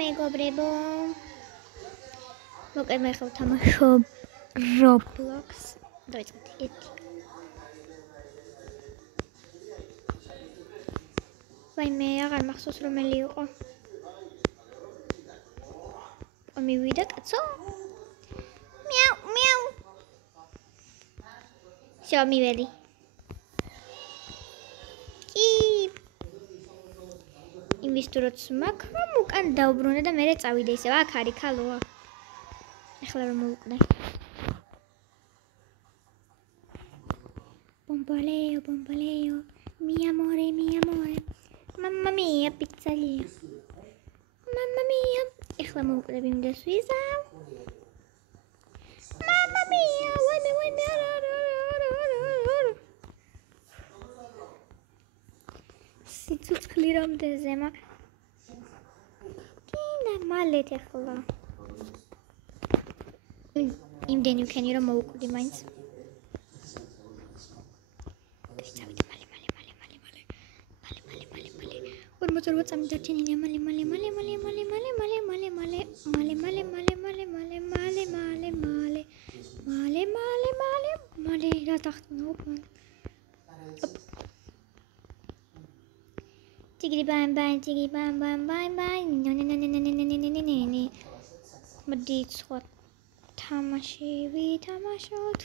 მეგობრებო, მოკერ მე ხავ თამაშობ Roblox. დავიწყოთ ერთი. ვაიმე, აღარ მახსოვს რომელი იყო. მივიდა კაცო. მიაუ, მიაუ. შო მივედი. იმის თუ როც მაქვს, უკან დაუბრუნე და მერე წავიდე ისევ. აქ არის ქალოა. ეხლა რომ მოვუყდე. Bomboleo, bomboleo. Mi amore, mi amore. Mamma mia, pizzeria. Mamma mia. ეხლა მოვუყდები იმდეს ვიზავ. Mamma mia, ვაიმე. სიცოცხლე რამდენზე მაქვს? კინა მალეთ ეხლა. იმდენი ვქენი რომ მოვუკვდი მაინც. დავიწყე მალე. 48 წამი დარჩენილია მალე. რა დახტნა უკვე. Tigri bam bam. No. მოდი სხვა თამაში ვითამაშოთ.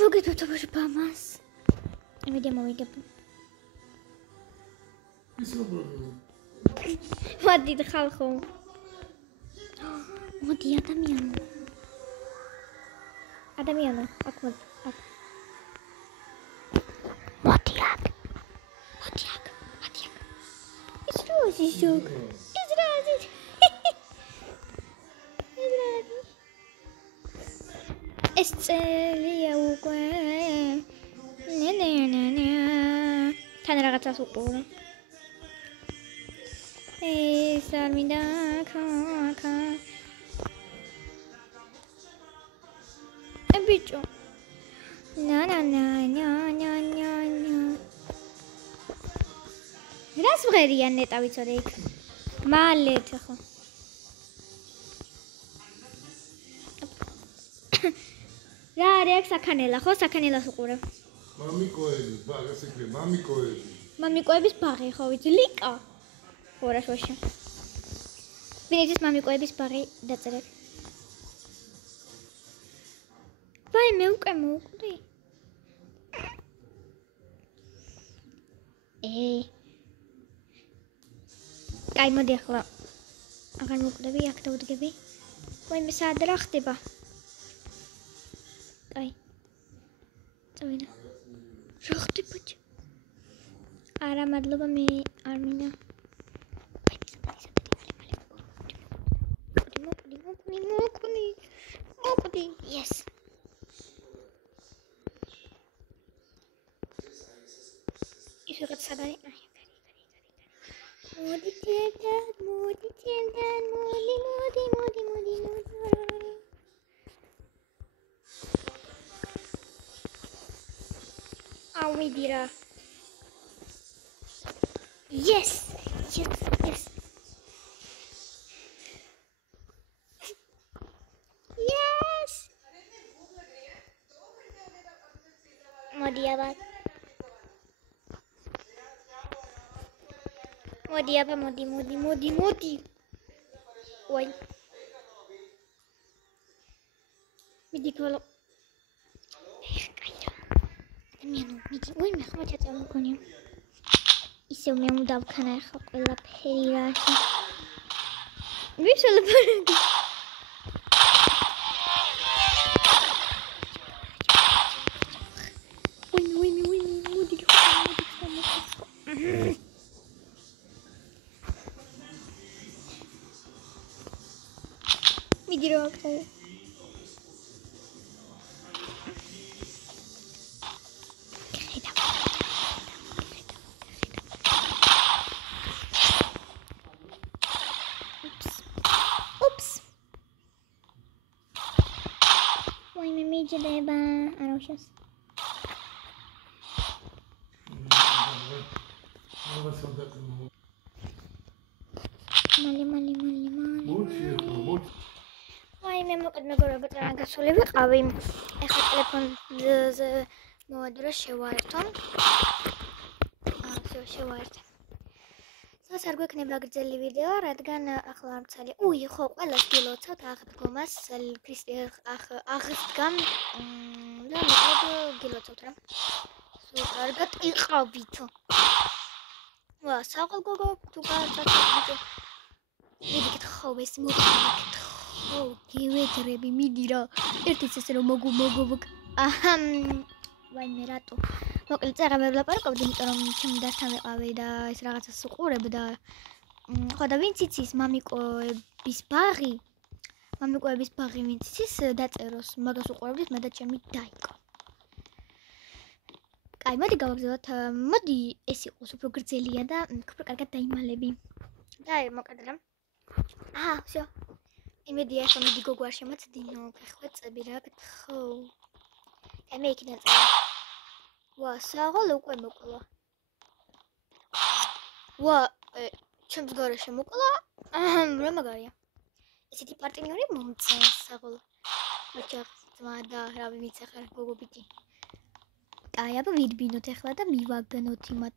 მოგეთქვით თამაშობ ამას. იმედია მოვიგებ. მოდი ხალხო. მოდი ადამიანო. აქ მოდი. მოდი აქ. ის როზი შოქ. ეს წელია უკვე. თან რაღაცას უყურე. ეს არ მინდა ხა. ბიჭო. Na. რას ვღერია ნეტა ვიცოდე იქ. მალეთ ხო. რა არის აქ საქანელა ხო? საქანელას უყურებ. მამიკოების ბაღი ხო ვიცი ლიკა. ხორა შოშა. ვინეთის მამიკოების ბაღი დაწერე. ვაიმე უკვე მოვუკვდი. კაი მოდი ახლა. აღარ მოვუკვდები, აქ დავუდგები. ვაიმე სად რა ხდება? კაი. წავიდა. რა ხდება? არა მადლობა მე არ მინდა. მოვუკვდი. Yes. ის რაღაც სად არის? მოდი ჩემთან. ავიდირა. Yes. მოდი აბა. მოდი. ვაი. მიდი ხოლო. ადამიანო, მიდი. ვაიმე ხმა ჩაწამქონია. ისევ მე უნდა ვქნა ახლა ყველაფერი რაში. ვიშალებ. ვაიმე, მოდი. მიდი რა ხარ? ვაიმე მიჯდება, არა უშავს. აი მე მოკეთ მეგობრებო წერან გასული ვიყავი. ეხლა ტელეფონზე მოვადრე შევაერთო. შევაერთე. სას არ გვექნება გრძელი ვიდეო, რადგან ახლა არ მცალი. უი, ხო, ყველას გილოცავთ აღდგომას, აღდგამ და მოკლედ გილოცავთ რა. სულ კარგად იყავითო. ვა, საყალ გოგო, თუ გააცაცობ. მიდი გითხავ ეს მოგკითხო, გივედრები, მიდი რა. ერთიც ესე რომ მოგ. აჰა. ვაი მე რატო მოკლედ წერა ვერ ვლაპარაკობდი, იმიტომ რომ ჩემი დასთან ვიყავი და ეს რაღაცას უყურებ და ხო და ვინც იცის მამიკოების ბაღი ვინც იცის დაწეროს, მაგას უყურებდით მე და ჩემი დაიკო. კაი, მოდი გავაგზავნოთ. მოდი ეს იყოს უფრო გრძელია და უფრო კარგად დაიმალები. და მოკლედ რა. всё. იმედია რომ მიდი გოგო არ შემოწდინო, გახვეწები რა გითხო. მე იქიდან წავა. ვა, საღოლ უკვე მოკლა. ვა, ჩემს გარეშე მოკლა. რა მაგარია. ესეთი პარტნიორი მომწონს საღოლ. ოჯახს ძმა და რავი მიცახარ გოგო ბიჭი. კაი, აბა ვირბინოთ ახლა და მივაგნოთ იმათ.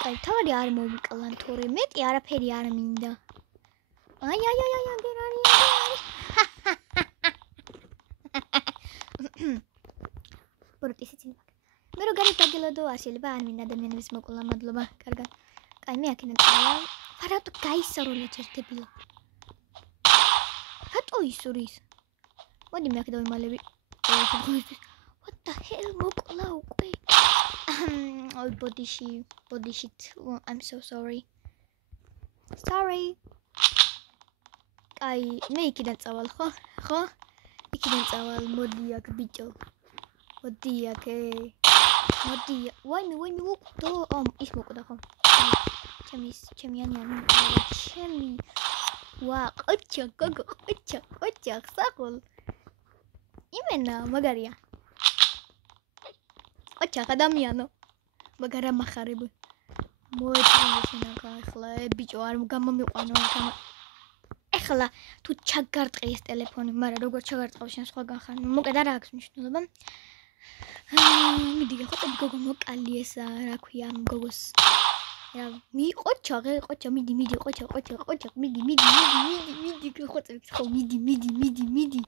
კაი, თავი არ მომკლან, თორე მეტი არაფერი არ მინდა. აი, აგერარი. პორტისიც იმაკ. მე რო გარეთ დაგელოდო შეიძლება არ მინდა ადამიანების მოკლა, მადლობა, კარგად. კაი, მე აქედან წავა. ფარატო გაისროლე ჩერდებილა. რატო ისურის? მოდი მე აქედან ვიმალები. What the hell მოკლა უკვე. Oh, body shit. I'm so sorry. კაი, მე იქიდან წავალ, ხო? იქიდან წავალ, მოდი აქ ბიჭო. მოდი აქ. ვაიმე უყდო. ის მოყდა ხო? ჩემი ანიანი. ვა, ყოჩა, გოგო, ყოჩა, საყოლ. იმენა მაგარია. ყოჩა, ადამიანო. მაგარა מחარებ. მოეწინე ახლა, ბიჭო, არ გამომიყვანო ამ. ეხლა თუ ჩაგარტყი ეს ტელეფონი, მაგრამ როგორ ჩაგარტყავ შენ სხვაგან ხარ? მოკლედ არ აქვს მნიშვნელობა. მიდი გახოტები გოგო მოკალი ეს რა ქვია ამ გოგოს. რა მიყოჩა, მიდი, ყოჩა, მიდი, გახოტები ხო, მიდი.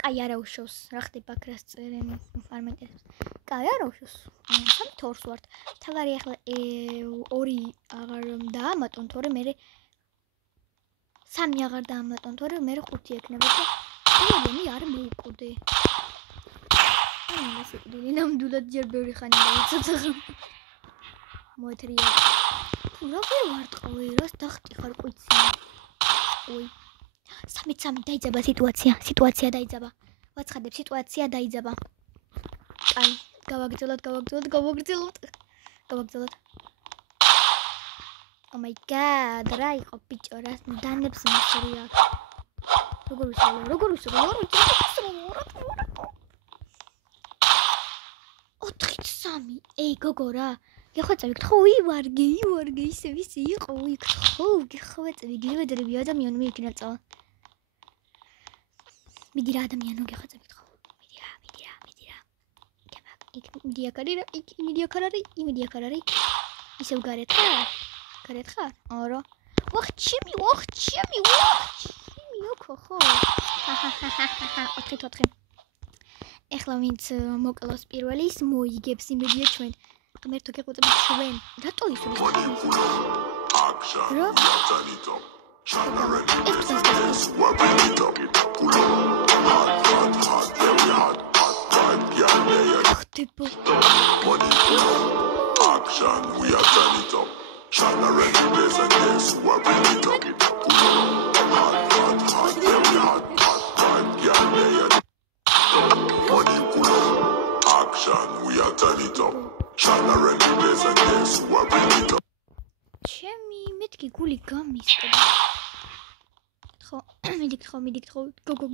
კაი, არა უშავს, რა ხდება კრას წერენ ფარმენტებს. კაი, არა უშავს. სამ თორს ვართ. თავარი ახლა 2 აღარ დაამატონ, თორე მე 3 აღარ დაამატონ, თორე მე 5 ექნება და მე არ მოუკვდე. ეს იგი ნამდვილად ჯერ ბევრი ხანი დავიცოცხლე. მოეთრია. როგორ ვარტყავი, რას დახტიხარ ყვიცი. ой. 3 დაიძაბა სიტუაცია დაიძაბა. ვაცხადებ, სიტუაცია დაიძაბა. კაი, გავაგრძელოთ. Oh my god, რა იყო ბიჭო, რა დანებს მოსრია. როგორ ვისწავლე? 4-3. ეი გოგო რა. გეხვეწები, გთხო, ვარგე, ისე ვისი იყო, გთხო, გეხვეწები, გივედრები ადამიანი მე იქიდან წავა. მიდი რა ადამიანო გეხვეწები, გთხო. მიდი რა. მიდი აკარარი. ისევ გარეთ ხარ? არა. ვახჩიმი, ოქო ხო. 4. ეხლა ვინც მოკლავს პირველი ის მოიგებს იმედია ჩვენ. ღმერთო გეყვეწებით ჩვენ. რატო ისურის? ჩემი მეთქი გული გამისკდა. მიდი გთხო, გოგო.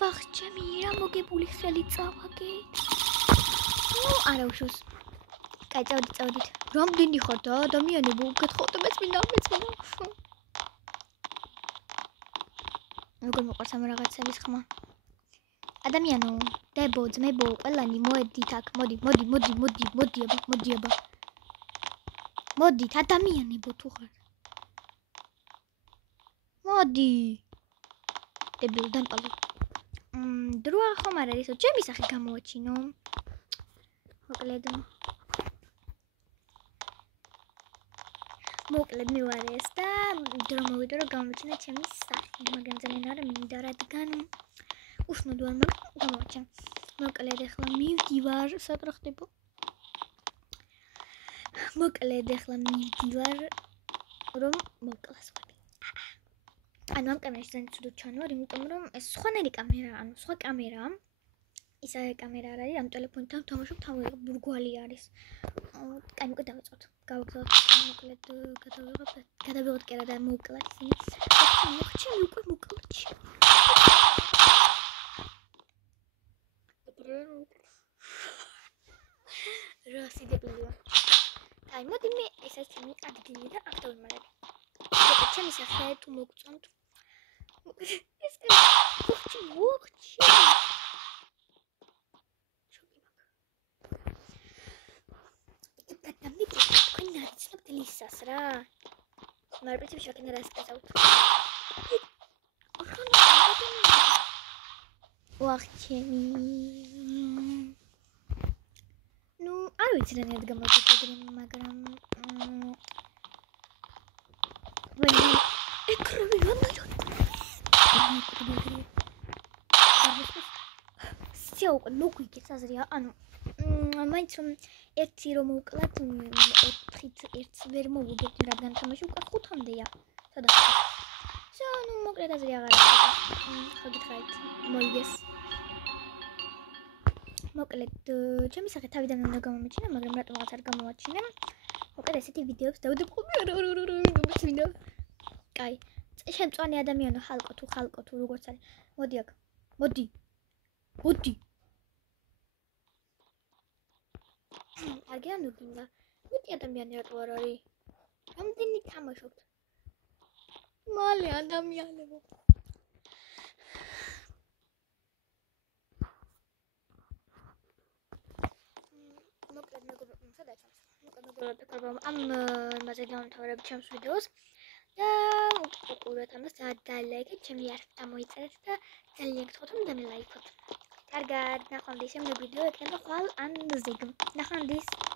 ბახ, ჩემი რა მოგებული ხელი წავაგე. არა უშოს. კაი, წავდით. რამდენი ხარ და ადამიანებო, გეთხოვდა მეწმინდა. როგორ მოყვარს ამ რაღაცების ხმა? ადამიანო, დებო, ძმებო, ყველანი მოედით აქ, მოდი აბა. მოდით, ადამიანებო თუ ხარ. მოდი. დებილ დამპალო. დროა ხომ არ არისო, ჩემი სახე გამოვაჩინო. მოკლედ მე ვარ ეს და დრო მოვიდა რომ გამოვაჩინე ჩემი სახე, მაგრამ ძალიან არ მინდა რადგან უშნოდ ვარ, მაგრამ გამოვაჩენ. მოკლედ ახლა მივდივარ, სატრა ხდება. მოკლედ ახლა მივდივარ რომ მოკლას ვარ. ანუ ამ კამერაში ძალიან ცუდად ჩანვარ, იმიტომ რომ ეს სხვანაირი კამერაა, ანუ სხვა კამერაა. ისა კამერა არ არის, ამ ტელეფონთან თამაშობ, ბურგვალი არის. კაი, მოკლედ დავიწყოთ. გავაგზავნოთ მოკლედ გადავიღოთ კერა და მოვკლათ ისინი. ჩემი უკვე მოკლათში. რა სიდებილია. აი, მოდი მე ეს არის ჩემი ადგილი და აქ დავიმალები. ჩემი სახე თუ მოგწონთ. ეს მოხჩი. ლისას რა. მაგრამ პრინციპში შეგნე რას გასაუთ. ვახჩემი. ნუ, არ ვიცი რა ნერგ გამოვიწყდე, მაგრამ ველი ეკრები ვანაჯოთ. სიო, მოგვიგეს აზრია, ანუ მაინც რომ ერთი რომ მოვკლათ 4-ით ერთს ვერ მოვუგებთ, რადგან თამაში უკვე 5-მდეა. სადა ხარ? ნუ მოკლედ აზრი აღარ აქვს. ხო გითხარით, მოიგეს. მოკლედ ჩემი სახე თავიდან უნდა გამომიჩინო, მაგრამ რატომღაც არ გამოვაჩინე. მოკლედ ესეთი ვიდეოებს დავდებყობი. არა. კაი. შემწვანე ადამიანო, ხალყო თუ როგორც არის. მოდი აქ. მოდი. არ გეანუგინდა. მეტი ადამიანი რატო არ არის? რამდენი თამაშობთ? მალე ადამიანებო. მოკლედ მეგობრებო, სადაჩამს. მეგობრებო, ამ იმაზე დავამთავრებ ჩემს ვიდეოს და უყურეთ ამას და ლაიქეთ, ჩემი არხი დამოიწერეთ და ძალიან გთხოვთ რომ დამილაიქოთ. კარგად, ნახვამდის, შემდეგ ვიდეო ეკნება ხვალ ან ზეგ. ნახვამდის.